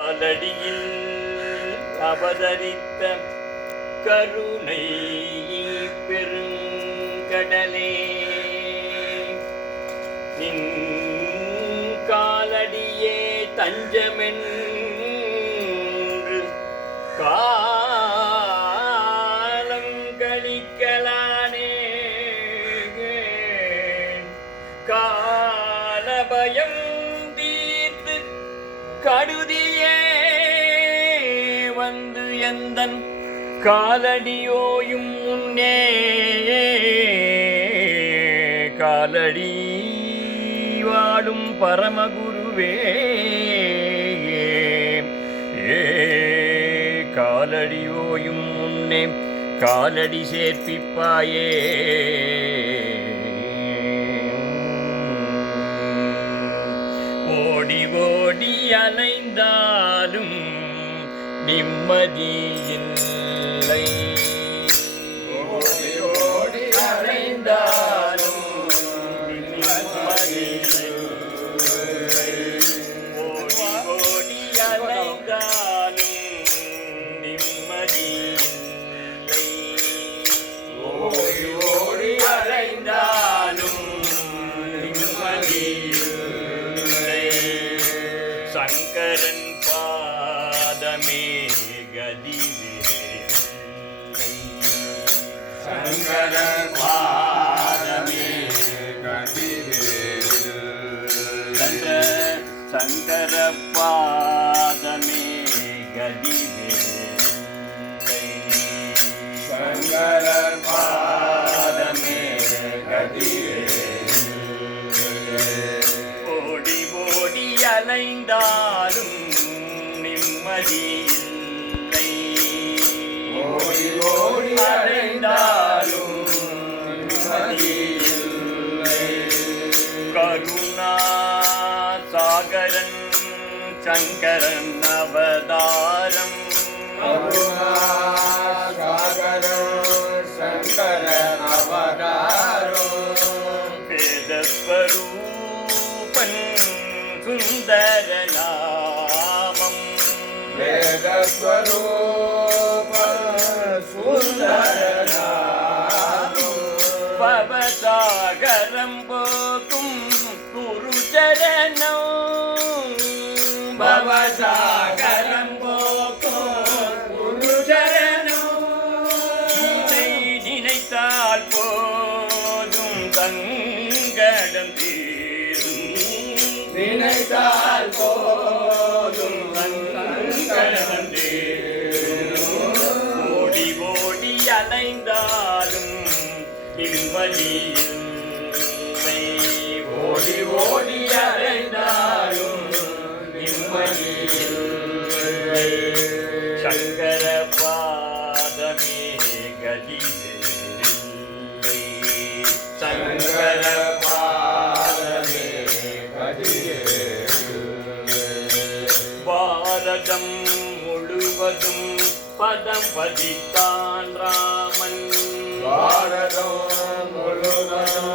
காலடியில் அவதரித்த கருணை பெருங்கடலே, நின் காலடியே தஞ்சமென்று காலங்களிக்கலானே. காலபயம் தீர்த்து கடுதியே வந்து எந்தன் காலடியோயும் முன்னே காலடி வாடும் பரமகுருவே, காலடியோயும் முன்னே காலடி சேர்ப்பிப்பாயே. ஓடி ஓடி அலைந்தாலும் நிம்மதியில்லை, ஓடி ஓடி அலைந்தாலும் நிம்மதியில்லை, ஓடி ஓடி அலைந்தாலும் நிம்மதியில்லை, ஓடி ஓடி அலைந்தாலும் நிம்மதியில்லை. சங்கரன் பாதமே கதிவேலை, சங்கர பாதமே கதிவேலை, சங்கர பாதமே கதிவேலை, சங்கர பாதமே கதிவேலை. ஓடி ஓடி அலைந்தாலும் நிம்மதியில்லை, ஓடி ஓடி அலைந்தாலும் நிம்மதியில்லை. கருணா சாகரன் சங்கரன் அவதாரம், கருணா சாகரம் சங்கர அவதாரம், வேதஸ்வரூபன் சுந்தர நாமம், வேதஸ்வரூப சுந்தர நாமம், பவசாகரம் போக்கும் குருச்சரணம், பவசாகரம் போக்கும் குருச்சரணம், இதை நினைத்தால் போதும் சங்கடம் தீரும், நினைத்தால் போதும் சங்கடம் தீரும். ஓடி ஓடி அலைந்தாலும் நிம்மதியில்லை, ஓடி ஓடி அலைந்தாலும் நிம்மதியில்லை. சங்கர பாதமே கதிவேலை, சங்கர பாதமே கதிவேலை. பாரதம் முழுவதும் பதம் பதித்தான் ராமன், பாரதம் முழுவதும்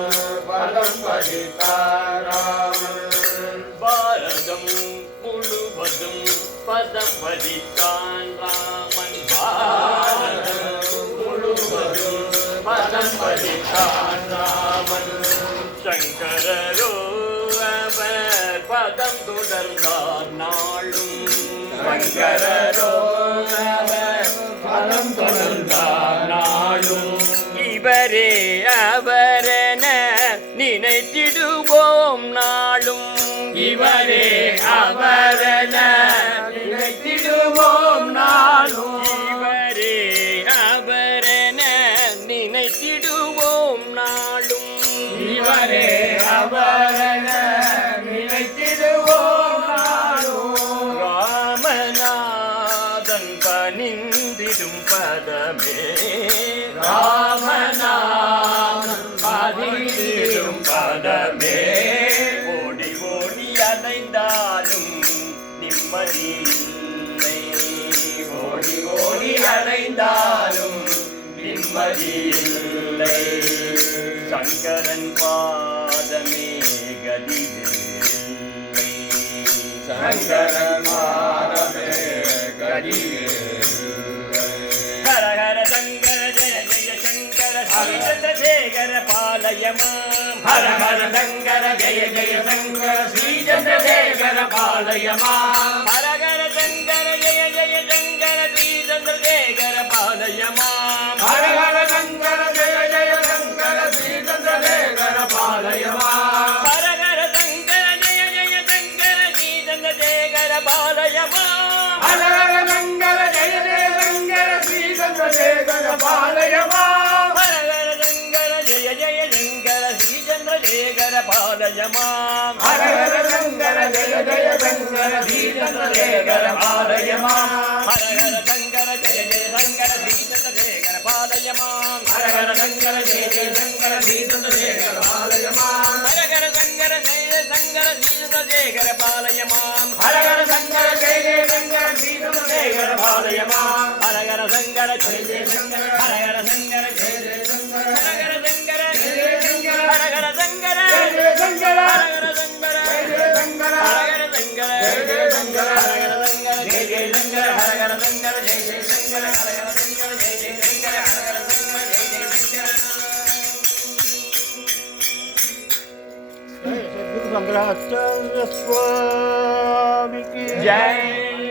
பதம் படித்தார் ராமன், பாரதம் முழுவதும் பதம் பதித்தான் ராமன், பாரதம் முழுவதும் பதம் படித்தார் ராமன். சங்கரரோ அவர் பதம் தொடர்ந்தார் நாளும், சங்கரரோ அவர் பதம் தொடர்ந்தார் நாளும், இவரே அவரென நினைத்திடுவோம் நாளும், இவரே அவரென நினைத்திடுவோம் நாளும், இவரே அவரென நினைத்திடுவோம் நாளும், இவரே அவரென நினைத்திடுவோம் நாளும். ராமநாதன் பணிந்திடும் பதமே, ராமநாமம் பதிந்திடும் பதமே, ஓடி ஓடி அலைந்தாலும் நிம்மதியில்லை, ஓடி ஓடி அலைந்தாலும் நிம்மதியில்லை. சங்கரன் பாதமே கதிவேலை, சங்கர மாதமே ஹர ஹர சங்கர ஜெய ஜெய சங்கர ஸ்ரீ சந்திரசேகர பாலயமாம் ஹர ஹர சங்கர ஜெய ஜெய சங்கர ஸ்ரீ சந்திரசேகர பாலயமாம் ஹர ஹர சங்கர ஜெய ஜெய சங்கர ஸ்ரீ சந்திரசேகர பாலயமாம் ஹர ஹர சங்கர ஜெய ஜெய சங்கர ஸ்ரீ சந்திரசேகர பாலயமாம் ஹர ஹர சங்கர ஜெய ஜெய சங்கர ஸ்ரீ சந்திரசேகர பாலயமாம் ஹர ஹர சங்கர ஜெய ஜெய சங்கர ஸ்ரீ சந்திரசேகர பாலயமாம் ஹர ஹர சங்கர ஜெய ஜெய சங்கர ஸ்ரீ சந்திரசேகர பாலயமாம் ஹர ஹர சங்கர ஜெய ஜெய சங்கர ஸ்ரீ சந்திரசேகர பாலயமாம் ஹர ஹர சங்கர ஜெய ஜெய சங்கர ஸ்ரீ சந்திரசேகர பாலயமாம் ஹர ஹர சங்கர ஜெய ஜெய சங்கர ஸ்ரீ சந்திரசேகர பாலயமாம் ஹர ஹர சங்கர ஜெய சங்கர ஸ்ரீ சந்திரசேகர பாலயமாம் ஹர ஹர சங்கர ஜெய ஜெய சங்கர ஸ்ரீ சந்திரசேகர பாலயமாம் ஹர ஹர சங்கர ஜெய ஜெய சங்கர ஹர ஹர சங்கர ஜெய ஜெய சங்கர ஹர ஹர சங்கர ஜெய ஜெய சங்கர ஹர ஹர சங்கர ஜெய ஜெய சங்கர ஹர ஹர சங்கர ஜெய ஜெய சங்கர ஹர ஹர சங்கர ஜெய ஜெய சங்கர ஹர ஹர சங்கர ஜெய ஜெய சங்கர ஹர ஹர சங்கர ஜெய ஜெய சங்கர ஹர ஹர சங்கர ஜெய ஜெய சங்கர ஹர ஹர சங்கர ஜெய ஜெய சங்கர सद्गुरु शंकराचार्य स्वामी की जय